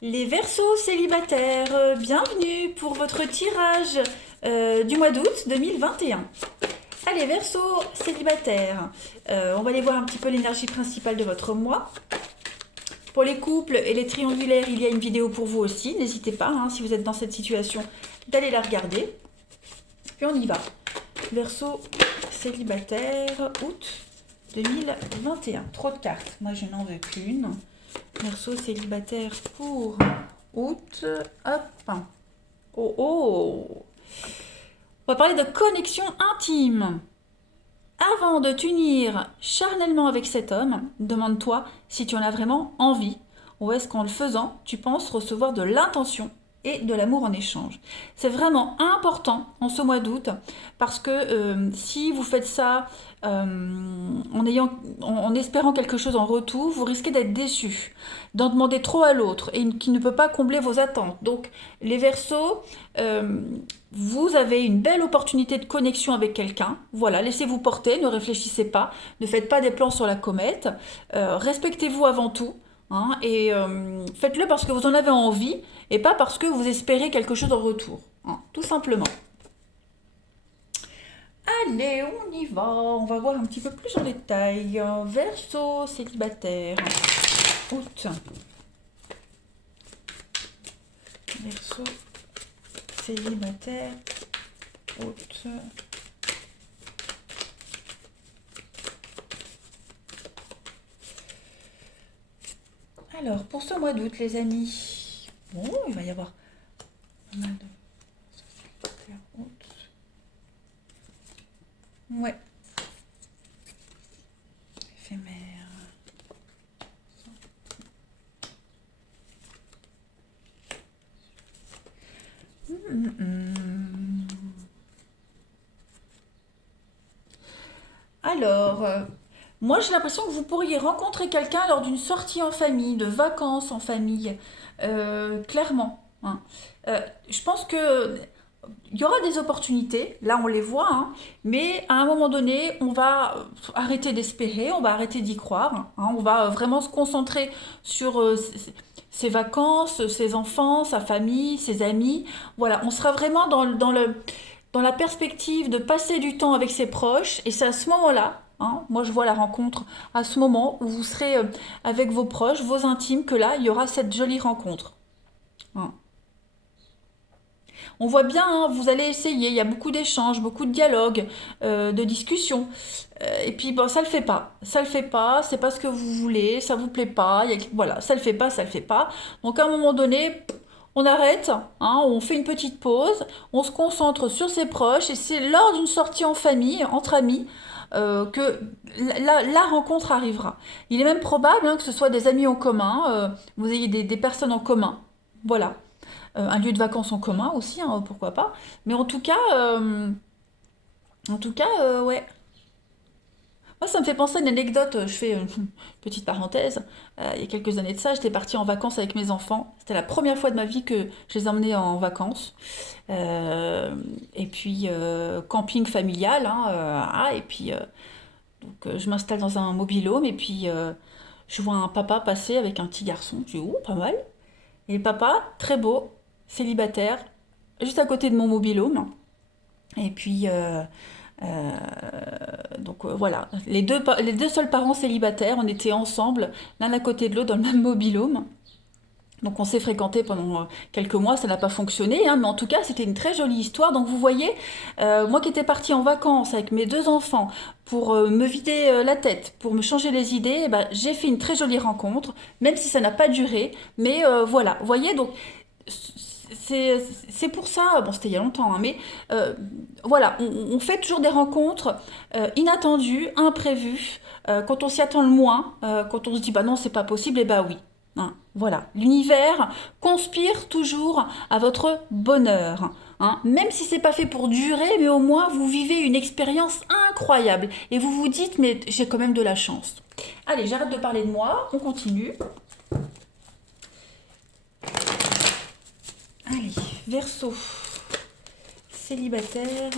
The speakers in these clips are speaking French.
Les Verseaux célibataires, bienvenue pour votre tirage du mois d'août 2021. Allez, Verseaux célibataires, on va aller voir un petit peu l'énergie principale de votre mois. Pour les couples et les triangulaires, il y a une vidéo pour vous aussi. N'hésitez pas, hein, si vous êtes dans cette situation, d'aller la regarder. Puis on y va. Verseaux célibataire, août 2021. Trop de cartes, moi je n'en veux qu'une. Verseau célibataire pour août. Hop. Oh oh. On va parler de connexion intime. Avant de t'unir charnellement avec cet homme, demande-toi si tu en as vraiment envie ou est-ce qu'en le faisant, tu penses recevoir de l'intention et de l'amour en échange. C'est vraiment important en ce mois d'août parce que si vous faites ça en espérant quelque chose en retour, vous risquez d'être déçu, d'en demander trop à l'autre et qui ne peut pas combler vos attentes. Donc les Verseaux, vous avez une belle opportunité de connexion avec quelqu'un. Voilà, laissez-vous porter, ne réfléchissez pas, ne faites pas des plans sur la comète, respectez-vous avant tout. Hein, et faites-le parce que vous en avez envie et pas parce que vous espérez quelque chose en retour. Hein, tout simplement. Allez, on y va. On va voir un petit peu plus en détail. Verseau célibataire. Août. Verseau célibataire. Août. Alors, pour ce mois d'août, les amis. Bon, il va y avoir pas mal de... Ouais. Éphémère. Alors, moi j'ai l'impression que vous pourriez rencontrer quelqu'un lors d'une sortie en famille, de vacances en famille, clairement. Hein. Je pense que il y aura des opportunités, là on les voit, hein, mais à un moment donné, on va arrêter d'espérer, on va arrêter d'y croire, hein, on va vraiment se concentrer sur ses vacances, ses enfants, sa famille, ses amis. Voilà, on sera vraiment dans la perspective de passer du temps avec ses proches, et c'est à ce moment-là, hein, moi je vois la rencontre, à ce moment où vous serez avec vos proches, vos intimes, que là, il y aura cette jolie rencontre. Hein. On voit bien, hein, vous allez essayer, il y a beaucoup d'échanges, beaucoup de dialogues, de discussions. Et puis bon, ça le fait pas. Ça le fait pas, c'est pas ce que vous voulez, ça vous plaît pas, voilà, ça le fait pas, ça le fait pas. Donc à un moment donné, on arrête, hein, on fait une petite pause, on se concentre sur ses proches et c'est lors d'une sortie en famille, entre amis, que la rencontre arrivera. Il est même probable, hein, que ce soit des amis en commun, vous ayez des personnes en commun. Voilà. Un lieu de vacances en commun aussi, hein, pourquoi pas. Mais en tout cas, ouais. Moi, ça me fait penser à une anecdote. Je fais une petite parenthèse. Il y a quelques années de ça, j'étais partie en vacances avec mes enfants. C'était la première fois de ma vie que je les emmenais en vacances. Et puis, camping familial. Hein, et puis, je m'installe dans un mobil-home. Et puis, je vois un papa passer avec un petit garçon. Je dis, oh, pas mal. Et le papa, très beau, célibataire, juste à côté de mon mobil-home. Et puis, voilà, les deux seuls parents célibataires, on était ensemble, l'un à côté de l'autre dans le même mobil-home. Donc on s'est fréquenté pendant quelques mois, ça n'a pas fonctionné, hein, mais en tout cas c'était une très jolie histoire. Donc vous voyez, moi qui étais partie en vacances avec mes deux enfants pour me vider la tête, pour me changer les idées, eh ben, j'ai fait une très jolie rencontre, même si ça n'a pas duré. Mais voilà, vous voyez, donc c'est pour ça, bon c'était il y a longtemps, hein, mais voilà, on fait toujours des rencontres inattendues, imprévues, quand on s'y attend le moins, quand on se dit bah non c'est pas possible, et bah oui. Hein, voilà, l'univers conspire toujours à votre bonheur. Hein, même si c'est pas fait pour durer, mais au moins vous vivez une expérience incroyable et vous vous dites mais j'ai quand même de la chance. Allez, j'arrête de parler de moi, on continue. Allez, Verseau, célibataire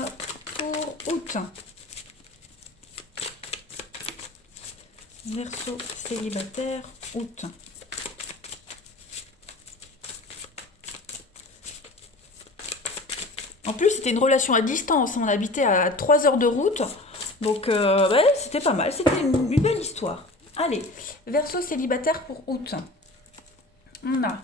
pour août. Verseau, célibataire, août. En plus, c'était une relation à distance. On habitait à 3 heures de route. Donc, ouais, c'était pas mal. C'était une belle histoire. Allez, Verseau célibataire pour août. On a...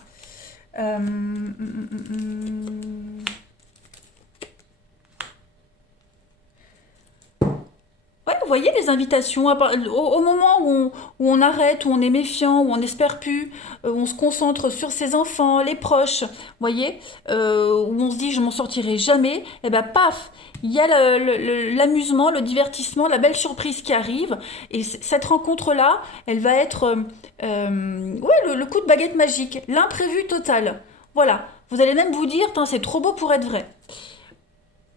Ouais, vous voyez les invitations, au moment où on arrête, où on est méfiant, où on n'espère plus, où on se concentre sur ses enfants, les proches, vous voyez, où on se dit je m'en sortirai jamais, et ben paf, il y a l'amusement, le divertissement, la belle surprise qui arrive, et cette rencontre-là, elle va être ouais, le coup de baguette magique, l'imprévu total. Voilà, vous allez même vous dire, c'est trop beau pour être vrai.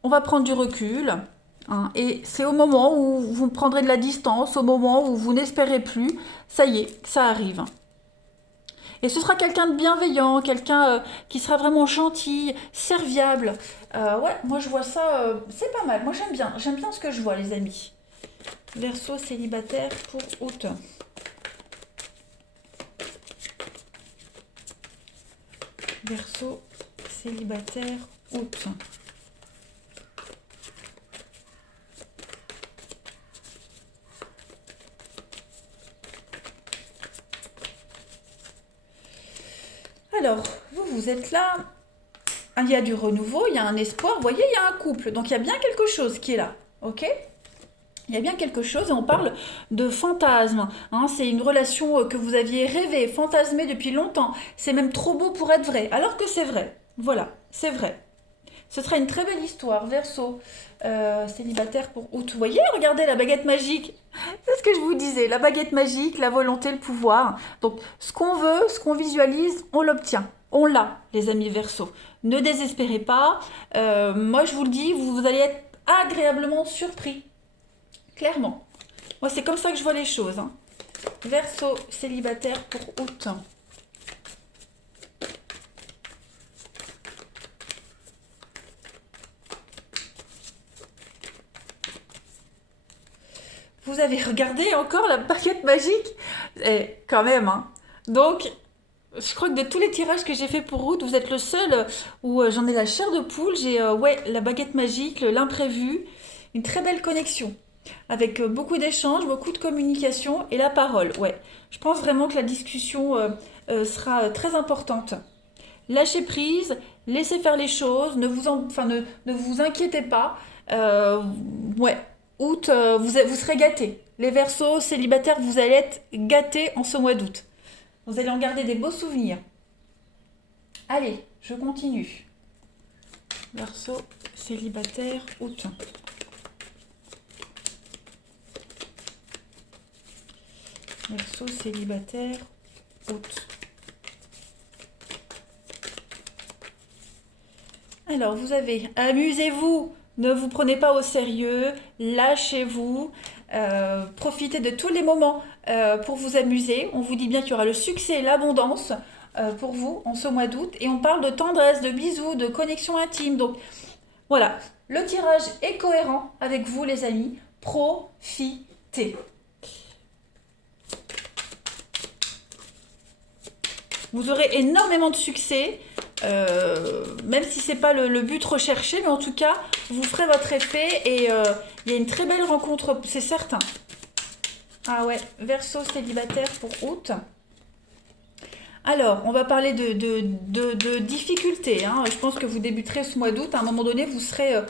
On va prendre du recul. Hein, et c'est au moment où vous prendrez de la distance, au moment où vous n'espérez plus, ça y est, ça arrive. Et ce sera quelqu'un de bienveillant, quelqu'un qui sera vraiment gentil, serviable. Ouais, moi je vois ça, c'est pas mal. Moi j'aime bien ce que je vois, les amis. Verseau célibataire pour août. Verseau célibataire août. Alors, vous êtes là, il y a du renouveau, il y a un espoir, vous voyez, il y a un couple, donc il y a bien quelque chose qui est là, ok? Il y a bien quelque chose et on parle de fantasme. Hein, c'est une relation que vous aviez rêvé, fantasmé depuis longtemps. C'est même trop beau pour être vrai, alors que c'est vrai. Voilà, c'est vrai. Ce sera une très belle histoire, Verseau. Célibataire pour août. Vous voyez, regardez la baguette magique. C'est ce que je vous disais, la baguette magique, la volonté, le pouvoir. Donc, ce qu'on veut, ce qu'on visualise, on l'obtient. On l'a, les amis Verseau. Ne désespérez pas. Moi, je vous le dis, vous allez être agréablement surpris. Clairement. Moi, c'est comme ça que je vois les choses. Hein. Verseau célibataire pour août. Vous avez regardé encore la baguette magique? Quand même, hein. Donc, je crois que de tous les tirages que j'ai fait pour août, vous êtes le seul où j'en ai la chair de poule. J'ai ouais, la baguette magique, l'imprévu, une très belle connexion. Avec beaucoup d'échanges, beaucoup de communication et la parole. Ouais, je pense vraiment que la discussion sera très importante. Lâchez prise, laissez faire les choses, ne vous inquiétez pas. Euh, ouais, août, vous serez gâtés. Les Verseaux célibataires, vous allez être gâtés en ce mois d'août. Vous allez en garder des beaux souvenirs. Allez, je continue. Verseau célibataire, août. Verseau célibataire, août. Alors, vous avez amusez-vous, ne vous prenez pas au sérieux, lâchez-vous, profitez de tous les moments pour vous amuser. On vous dit bien qu'il y aura le succès et l'abondance pour vous en ce mois d'août. Et on parle de tendresse, de bisous, de connexion intime. Donc voilà, le tirage est cohérent avec vous les amis. Profitez. Vous aurez énormément de succès, même si c'est pas le but recherché, mais en tout cas, vous ferez votre effet et il y a une très belle rencontre, c'est certain. Ah ouais, Verseau célibataire pour août. Alors, on va parler de difficultés. Hein. Je pense que vous débuterez ce mois d'août. À un moment donné, vous serez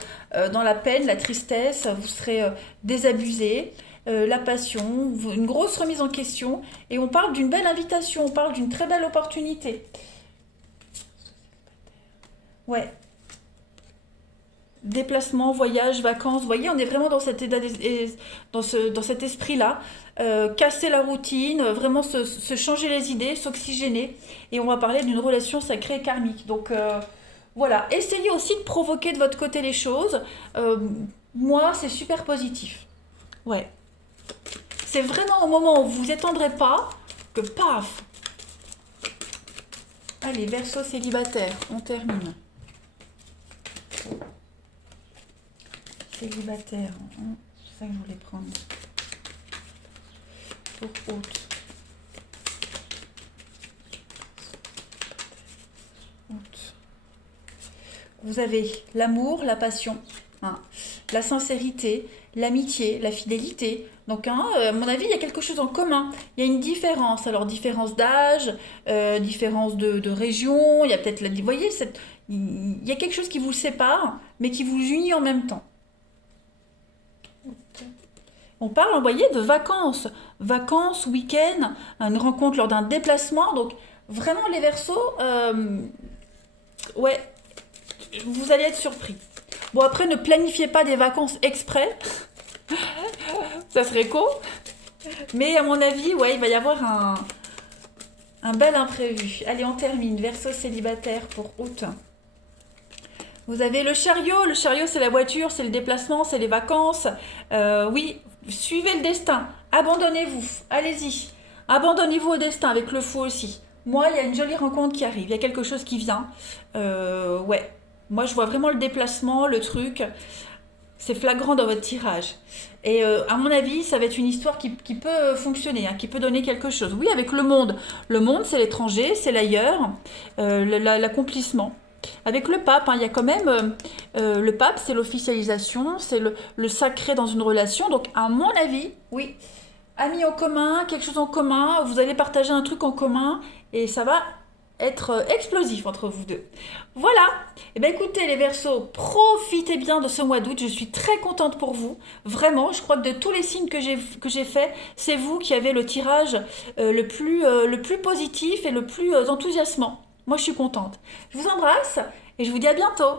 dans la peine, la tristesse, vous serez désabusé, la passion, une grosse remise en question. Et on parle d'une belle invitation, on parle d'une très belle opportunité. Ouais, déplacement, voyage, vacances. Vous voyez, on est vraiment dans cet, dans cet esprit-là. Casser la routine, vraiment se changer les idées, s'oxygéner. Et on va parler d'une relation sacrée et karmique. Donc voilà, essayez aussi de provoquer de votre côté les choses. Moi, c'est super positif. Ouais. C'est vraiment au moment où vous vous étendrez pas que paf. Allez, Verseau célibataire, on termine. Célibataire, hein, c'est ça que je voulais prendre. Pour août. Août. vous avez l'amour, la passion, hein, la sincérité, l'amitié, la fidélité. Donc, hein, à mon avis, il y a quelque chose en commun. Il y a une différence. Alors, différence d'âge, différence de région. Il y a peut-être, vous voyez, il y a quelque chose qui vous sépare, mais qui vous unit en même temps. On parle, vous voyez, de vacances. Vacances, week-end, une rencontre lors d'un déplacement. Donc, vraiment, les Verseaux, ouais, vous allez être surpris. Bon, après, ne planifiez pas des vacances exprès. Ça serait con. Mais à mon avis, ouais, il va y avoir un bel imprévu. Allez, on termine. Verseau célibataire pour août. Vous avez le chariot. Le chariot, c'est la voiture, c'est le déplacement, c'est les vacances. Oui, suivez le destin. Abandonnez-vous. Allez-y. Abandonnez-vous au destin avec le fou aussi. Moi, il y a une jolie rencontre qui arrive. Il y a quelque chose qui vient. Ouais. Moi, je vois vraiment le déplacement, le truc. C'est flagrant dans votre tirage. Et à mon avis, ça va être une histoire qui peut fonctionner, hein, qui peut donner quelque chose. Oui, avec le monde. Le monde, c'est l'étranger, c'est l'ailleurs, l'accomplissement. Avec le pape, hein, il y a quand même... le pape, c'est l'officialisation, c'est le sacré dans une relation. Donc, à mon avis, oui, amis en commun, quelque chose en commun, vous allez partager un truc en commun et ça va être explosif entre vous deux. Voilà. Eh bien écoutez les Verseaux, profitez bien de ce mois d'août. Je suis très contente pour vous. Vraiment, je crois que de tous les signes que j'ai fait, c'est vous qui avez le tirage le plus positif et le plus enthousiasmant. Moi, je suis contente. Je vous embrasse et je vous dis à bientôt.